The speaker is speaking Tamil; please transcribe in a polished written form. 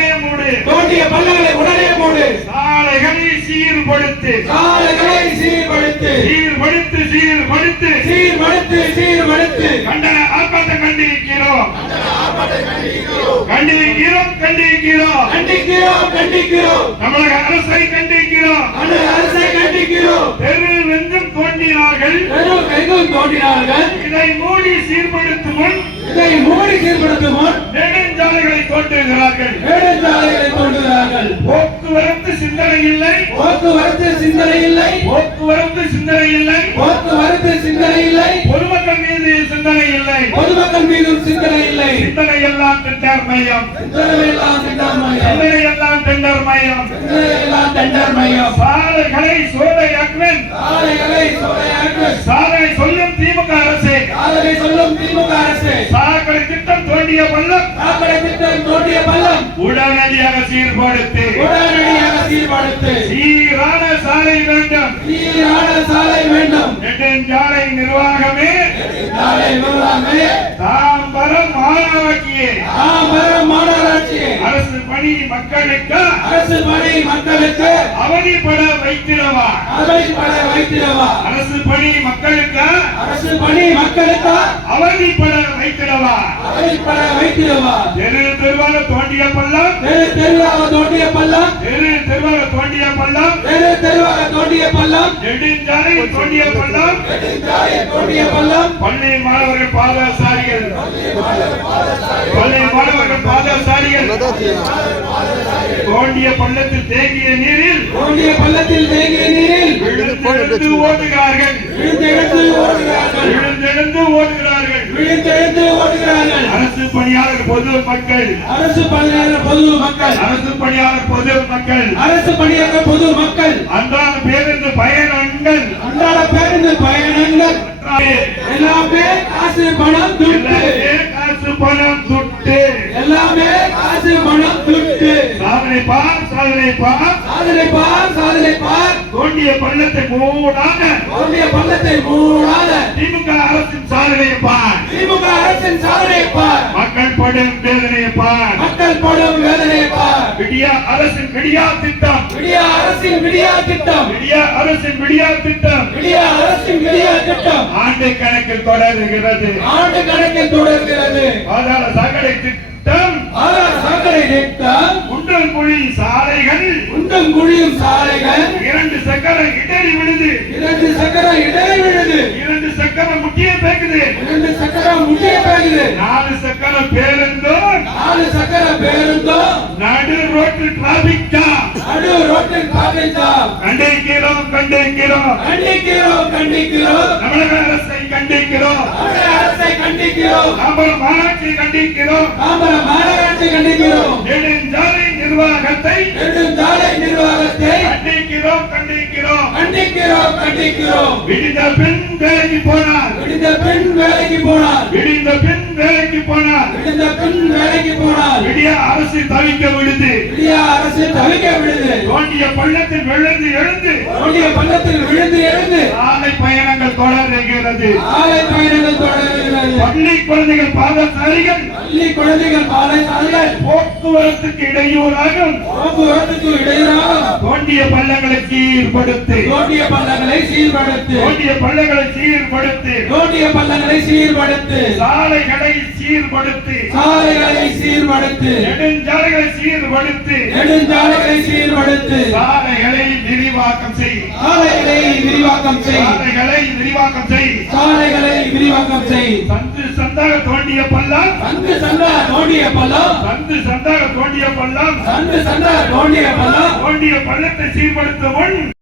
உடனே மூடு. தோண்டிய பள்ளங்களை உடனே மூடு. சாலைகளை சீர்படுத்து. சாலைகளை சீர்படுத்து. சீர்படுத்து சீர்படுத்து சீர்படுத்து சீர்படுத்து. கண்டன ஆர்ப்பாட்டம் கண்டிக்கிறோம். கண்டிக்கிறோம் கண்டிக்கிறோம் கண்டிக்கிறோம் கண்டிக்கிறோம். தமிழக அரசை கண்டிக்கிறோம். அரசை கண்டிக்கிறோம். தெருவெங்கும் தோண்டினார்கள். தெருவெங்கும் தோண்டினார்கள். இதை மூடி சீர்படுத்தும் முன் இதை மூடி சீர்படுத்தும் முன் நெடுஞ்சாலைகளை தோண்டுகிறார்கள். நெடுஞ்சாலைகளை தோண்டுகிறார்கள். போக்குவரத்து சிந்தனை இல்லை. போக்குவரத்து சிந்தனை இல்லை. போக்குவரத்து சிந்தனை இல்லை. போக்குவரத்து சிந்தனை இல்லை. பொதுமக்கள் மீது சிந்தனை இல்லை. பொதுமக்கள் மீதும் சிந்தனை இல்லை. சிந்தனை எல்லாம் டெண்டர் மையம். சிந்தனை எல்லாம் டெண்டர் மையம். சிந்தனை எல்லாம் டெண்டர் மையம். சிந்தனை எல்லாம் டெண்டர் மையம். சாலைகளை சோலையாக்குவேன். சாலைகளை சோலையாக்குவேன். சாலை சொல்லும் திமுக அரசு. சாலை சொல்லும் திமுக அரசு. சாக்கடை திட்டம் தோண்டிய பள்ளம். சாக்கடை திட்டம் தோண்டிய பள்ளம் உடனடியாக சீர்படுத்து. உடனடியாக சீர்படுத்து. சீரான சாலை வேண்டும். சீரான சாலை வேண்டும். நெடுஞ்சாலை நிர்வாகமே. சாலை நிர்வாகமே. தாம்பரம் மாநகராட்சியே. தாம்பரம் மாநகராட்சியே. அரசு பணி மக்களுக்கு. அரசு பணி மக்களுக்கு. அவதிப்பட வைத்திடவா. அவதிப்பட வைத்திடவா. அரசு பணி மக்களுக்கு. அரசு பணி மக்களுக்கு. அவதிப்பட வைத்திடவா. அவதிப்பட வைத்திடவா. தெரு தெருவாக தோண்டிய பள்ளம். தெரு தெருவாக தோண்டிய பள்ளம். தெரு தெருவாக தோண்டிய பள்ளம். தெரு தெருவாக தோண்டிய பள்ளம். நெடுஞ்சாலை தோண்டிய பள்ளம். நெடுஞ்சாலை தோண்டிய பள்ளம். பள்ளி மாணவர்கள் பாதசாரிகள். பள்ளி மாணவர்கள் பாதசாரிகள் தோண்டிய பள்ளத்தில் தேங்கிய நீரில். தோண்டிய பள்ளத்தில் தேங்கிய நீரில் விழுந்தெழுந்து ஓடுகிறார்கள். விழுந்தெழுந்து ஓடுகிறார்கள். விழுந்தெழுந்து ஓடுகிறார்கள். விழுந்தெழுந்து ஓடுகிறார்கள். அரசு பணியாளர் பொது மக்கள். அரசு பணியாளர் பொது மக்கள். அரசு பணியாளர் பொது மக்கள். அரசு பணியாளர் பொது மக்கள். அன்றாட பேருந்து பயணங்கள். அன்றாட பேருந்து பயணங்கள் எல்லாமே காசு பணம் துட்டு. காசு பணம் துட்டு. எல்லாமே காசு பணம் துட்டு. சாதனை பார் சாதனை பார். சாதனை பார் சாதனை பார். தோண்டிய பள்ளத்தை மூடாத. தோண்டிய பள்ளத்தை மூடாத திமுக அரசின் சாதனையை பார். திமுக அரசின் சாதனை பார். மக்கள் படும் வேதனையை பார். மக்கள் படும் வேதனை பார். விடியா அரசின் விடியா திட்டம். விடியா அரசின் விடியா திட்டம். விடியா அரசின் விடியா திட்டம். விடியா அரசின் விடியா திட்டம் ஆண்டு கணக்கில் தொடர்கிறது. ஆண்டு கணக்கில் தொடர்கிறது. பாதாள சாக்கடை திட்டம். பாதாள சாக்கடை திட்டம். குன்றம் குழி சாலைகள். குண்டும் குழியும் சாலைகள். 2 சக்கரம் இடறி விழுது. 2 சக்கரம் இடறி விழுது. 2 சக்கரம் முட்டிய பேக்குது. 2 சக்கரம் முட்டிய பேக்குது. 4 சக்கரம் பேருந்தும். 4 சக்கரம் பேருந்தும். நடு ரோட்டு டிராபிக் ஜாம். நடு ரோட்டில் டிராபிக் ஜாம். கண்டிக்கிறோம் கண்டிக்கிறோம். கண்டிக்கிறோம் கண்டிக்கிறோம். தமிழக அரசை கண்டிக்கிறோம். தமிழக அரசை கண்டிக்கிறோம். தாம்பரம் மாநகராட்சியை கண்டிக்கிறோம். தாம்பரம் மாநகராட்சி கண்டிக்கிறோம். நெடுஞ்சாலை நிர்வாகத்தை. நெடுஞ்சாலை நிர்வாகத்தை கண்டிக்கிறோம் கண்டிக்கிறோம். கண்டிக்கிறோம் கண்டிக்கிறோம். விடிந்த பின் வேலைக்கு போனார். விடிந்த பின் வேலைக்கு போனார். விடிந்த பின் வேலைக்கு போனார். விடிந்த பின் வேலைக்கு போனார். விடிய அரசு தவிக்க விடுது. விடிய அரசு தவிக்க விடுது. தோண்டிய பள்ளத்தில் விழுந்து எழுந்து. தோண்டிய பள்ளத்தில் விழுந்து எழுந்து சாலை பயணங்கள் தொடர்கிறது. சாலை பயணங்கள் தொடர்கிறது. பள்ளி குழந்தைகள் பாதசாரிகள். பள்ளி குழந்தைகள் பாதசாரிகள் போக்குவரத்துக்கு இடையூறாகும். போக்குவரத்துக்கு இடையூறாகும். தோண்டிய பள்ளங்களை சீர்படுத்து. தோண்டிய பள்ளங்களை சீர்படுத்து. தோண்டிய பள்ளங்களை சீர்படுத்து. தோண்டிய பள்ளங்களை சீர்படுத்து. சாலைகளை சீர்படுத்து. சாலைகளை சீர்படுத்து. நெடுஞ்சாலைகளை சீர்படுத்து. நெடுஞ்சாலைகளை சீர்படுத்து. சாலைகளை விரிவாக்கம் செய். சாலைகளை விரிவாக்கம் செய். சாலைகளை விரிவாக்கம் செய். சாலைகளை விரிவாக்கம் செய். சந்து சந்தாக தோண்டிய பள்ளம். சந்து சந்தா தோண்டிய பள்ளம். சந்து சந்தாக தோண்டிய பள்ளம். சந்து சந்தா தோண்டிய பள்ளம். தோண்டிய பள்ளத்தை சீர்படுத்தும் முன்